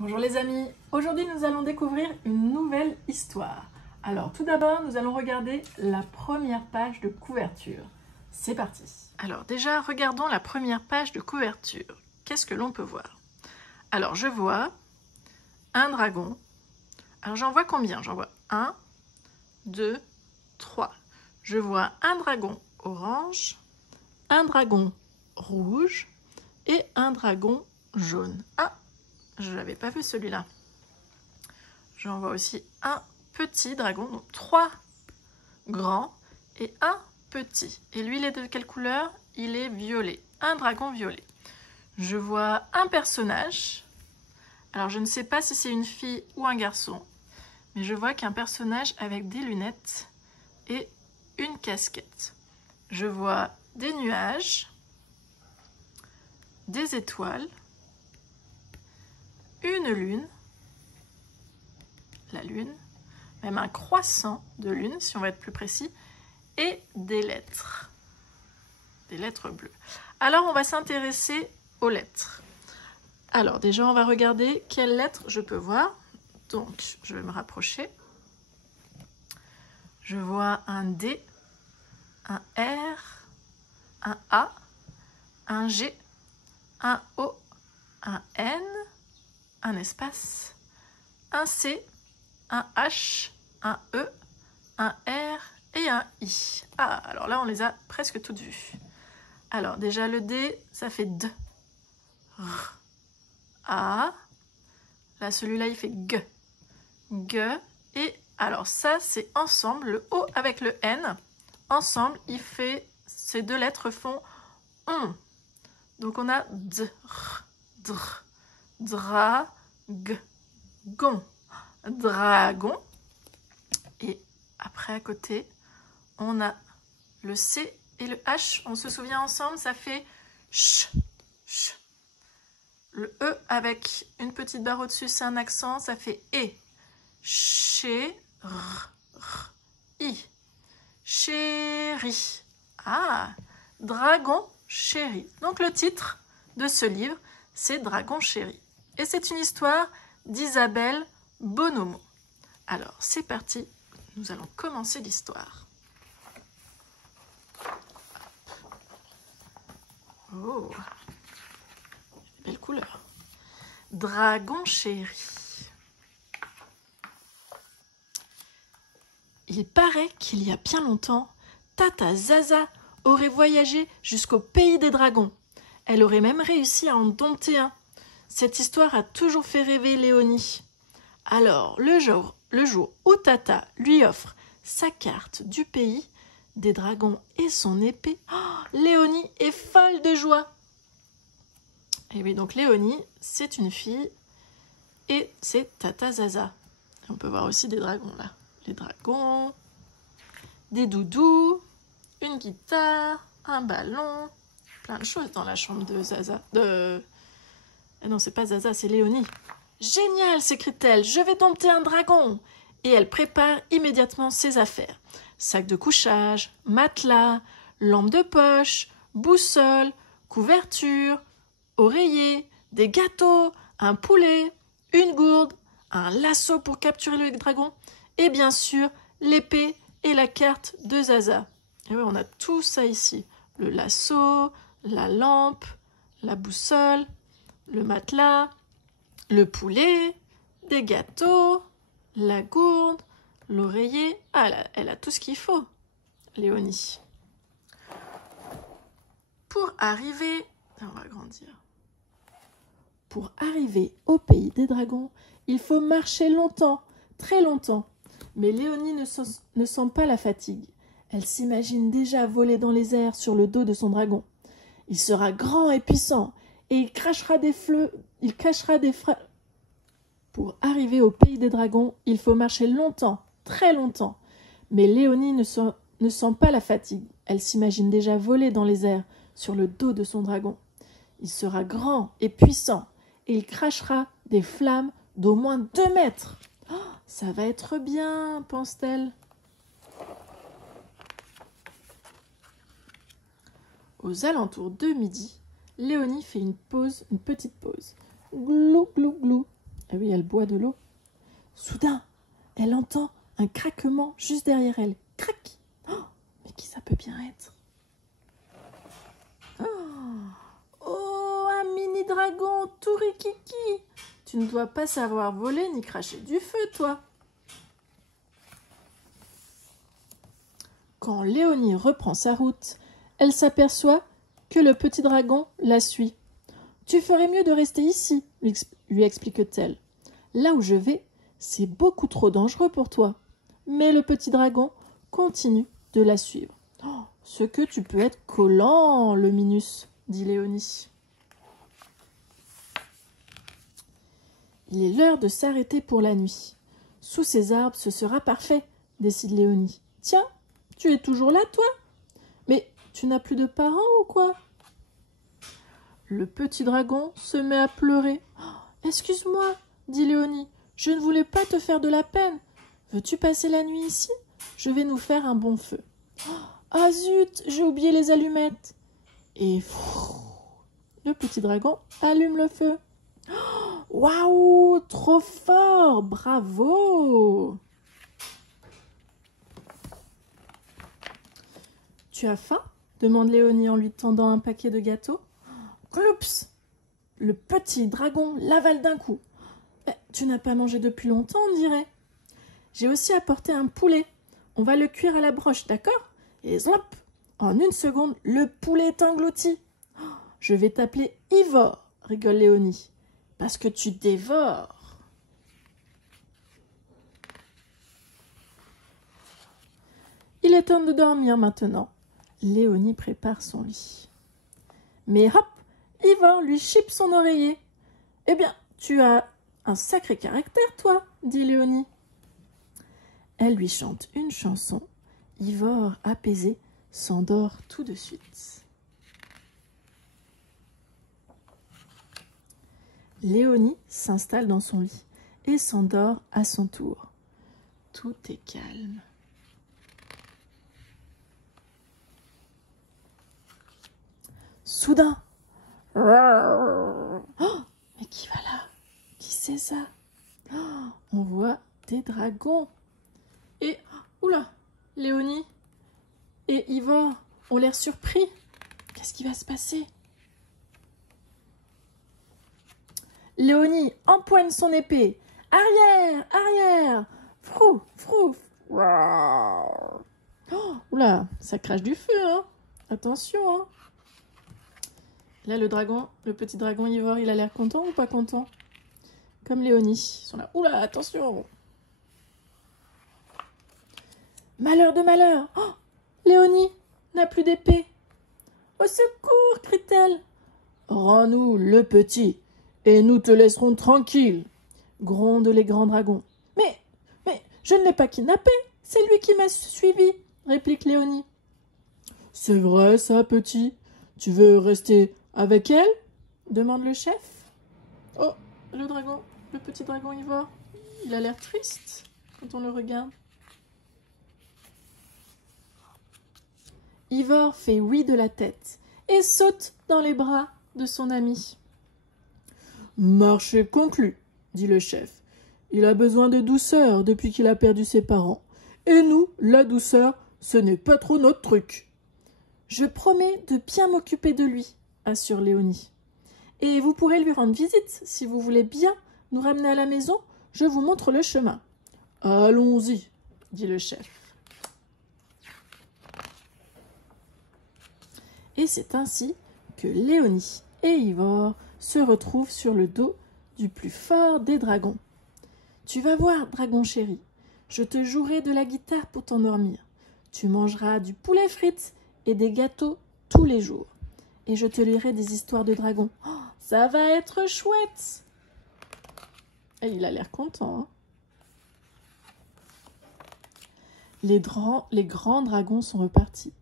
Bonjour les amis, aujourd'hui nous allons découvrir une nouvelle histoire. Alors tout d'abord nous allons regarder la première page de couverture. C'est parti. Alors déjà regardons la première page de couverture. Qu'est-ce que l'on peut voir? Alors je vois un dragon. Alors j'en vois combien? J'en vois 1, 2, 3. Je vois un dragon orange, un dragon rouge et un dragon jaune. Ah, je ne l'avais pas vu celui-là. J'en vois aussi un petit dragon, donc 3 grands et un petit. Et lui, il est de quelle couleur? Il est violet, un dragon violet. Je vois un personnage. Alors, je ne sais pas si c'est une fille ou un garçon, mais je vois qu'un personnage avec des lunettes et une casquette. Je vois des nuages, des étoiles, une lune, la lune, même un croissant de lune, si on va être plus précis, et des lettres bleues. Alors, on va s'intéresser aux lettres. Alors, déjà, on va regarder quelles lettres je peux voir. Donc, je vais me rapprocher. Je vois un D, un R, un A, un G, un O, un N, un espace, un C, un H, un E, un R et un I. Ah, alors là, on les a presque toutes vues. Alors, déjà, le D, ça fait D. R, A. Là, celui-là, il fait G. G. Et alors, ça, c'est ensemble. Le O avec le N. Ensemble, ces deux lettres font on. Donc, on a dr, dr, dra, g, gon. Dragon. Et après, à côté, on a le C et le H. On se souvient ensemble, ça fait ch, ch. Le E avec une petite barre au-dessus, c'est un accent, ça fait E. Chéri. Chéri. Ah, Dragon Chéri. Donc le titre de ce livre, c'est Dragon Chéri. Et c'est une histoire d'Isabelle Bonomo. Alors, c'est parti, nous allons commencer l'histoire. Oh, belle couleur. Dragon Chéri. Il paraît qu'il y a bien longtemps, Tata Zaza aurait voyagé jusqu'au pays des dragons. Elle aurait même réussi à en dompter un. Cette histoire a toujours fait rêver Léonie. Alors, le jour où Tata lui offre sa carte du pays des dragons et son épée, Léonie est folle de joie. Et oui, donc Léonie, c'est une fille et c'est Tata Zaza. On peut voir aussi des dragons là. Les dragons, des doudous, une guitare, un ballon, plein de choses dans la chambre de Zaza. Non, c'est pas Zaza, c'est Léonie. Génial, s'écrie-t-elle, je vais dompter un dragon. Et elle prépare immédiatement ses affaires. Sac de couchage, matelas, lampe de poche, boussole, couverture, oreiller, des gâteaux, un poulet, une gourde, un lasso pour capturer le dragon et bien sûr l'épée et la carte de Zaza. Et oui, on a tout ça ici. Le lasso, la lampe, la boussole, le matelas, le poulet, des gâteaux, la gourde, l'oreiller. Ah, elle a tout ce qu'il faut, Léonie. Pour arriver... On va agrandir. Pour arriver au pays des dragons, il faut marcher longtemps, très longtemps. Mais Léonie ne sent pas la fatigue. Elle s'imagine déjà voler dans les airs sur le dos de son dragon. Il sera grand et puissant, et il cachera des Pour arriver au pays des dragons, il faut marcher longtemps, très longtemps. Mais Léonie ne sent pas la fatigue. Elle s'imagine déjà voler dans les airs sur le dos de son dragon. Il sera grand et puissant, et il crachera des flammes d'au moins 2 mètres. Oh, ça va être bien, pense-t-elle. Aux alentours de midi, Léonie fait une petite pause. Glou, glou, glou. Ah oui, elle boit de l'eau. Soudain, elle entend un craquement juste derrière elle. Crac! Oh, mais qui ça peut bien être? Oh, un mini dragon tout rikiki! Tu ne dois pas savoir voler ni cracher du feu, toi. Quand Léonie reprend sa route, elle s'aperçoit que le petit dragon la suit. « Tu ferais mieux de rester ici, lui explique-t-elle. Là où je vais, c'est beaucoup trop dangereux pour toi. » Mais le petit dragon continue de la suivre. Oh, « Ce que tu peux être collant, le Minus, » dit Léonie. Il est l'heure de s'arrêter pour la nuit. Sous ces arbres, ce sera parfait, décide Léonie. Tiens, tu es toujours là, toi? Mais tu n'as plus de parents ou quoi? Le petit dragon se met à pleurer. Oh, excuse-moi, dit Léonie, je ne voulais pas te faire de la peine. Veux-tu passer la nuit ici? Je vais nous faire un bon feu. Ah zut, j'ai oublié les allumettes. Et le petit dragon allume le feu. Waouh, trop fort, bravo! Tu as faim? Demande Léonie en lui tendant un paquet de gâteaux. Cloups! Le petit dragon l'avale d'un coup. Tu n'as pas mangé depuis longtemps, on dirait. J'ai aussi apporté un poulet. On va le cuire à la broche, d'accord? Et zlop! En une seconde, le poulet est englouti. Je vais t'appeler Ivor, rigole Léonie. Parce que tu dévores. Il est temps de dormir maintenant. Léonie prépare son lit. Mais hop, Ivor lui chipe son oreiller. Eh bien, tu as un sacré caractère, toi, dit Léonie. Elle lui chante une chanson. Ivor, apaisé, s'endort tout de suite. Léonie s'installe dans son lit et s'endort à son tour. Tout est calme. Soudain, oh, mais qui va là? Qui c'est ça? Oh, on voit des dragons. Et, oula, Léonie et Ivor ont l'air surpris. Qu'est-ce qui va se passer? Léonie empoigne son épée. Arrière, arrière. Frou, frou. Oh, oula, ça crache du feu, hein. Attention, hein. Là, le petit dragon Ivor, il a l'air content ou pas content? Comme Léonie. Ils sont là. Oula, attention. Malheur de malheur. Oh, Léonie n'a plus d'épée. Au secours, crie-t-elle. Rends-nous le petit, et nous te laisserons tranquille, grondent les grands dragons. Mais, je ne l'ai pas kidnappé, c'est lui qui m'a suivi, réplique Léonie. C'est vrai ça, petit? Tu veux rester avec elle? Demande le chef. Oh, le petit dragon Ivor, il a l'air triste quand on le regarde. Ivor fait oui de la tête et saute dans les bras de son ami. Marché conclu, dit le chef. Il a besoin de douceur depuis qu'il a perdu ses parents. Et nous, la douceur, ce n'est pas trop notre truc. Je promets de bien m'occuper de lui, assure Léonie. Et vous pourrez lui rendre visite si vous voulez bien nous ramener à la maison. Je vous montre le chemin. Allons-y, dit le chef. Et c'est ainsi que Léonie et Ivor se retrouvent sur le dos du plus fort des dragons. Tu vas voir, dragon chéri, je te jouerai de la guitare pour t'endormir. Tu mangeras du poulet frites et des gâteaux tous les jours. Et je te lirai des histoires de dragons. Oh, ça va être chouette! Et il a l'air content, hein. Les grands dragons sont repartis.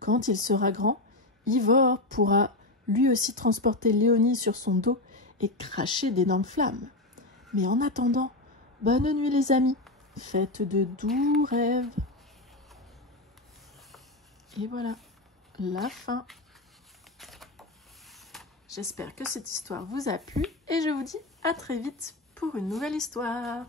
Quand il sera grand, Ivor pourra lui aussi transporter Léonie sur son dos et cracher d'énormes flammes. Mais en attendant, bonne nuit les amis, faites de doux rêves. Et voilà, la fin. J'espère que cette histoire vous a plu et je vous dis à très vite pour une nouvelle histoire.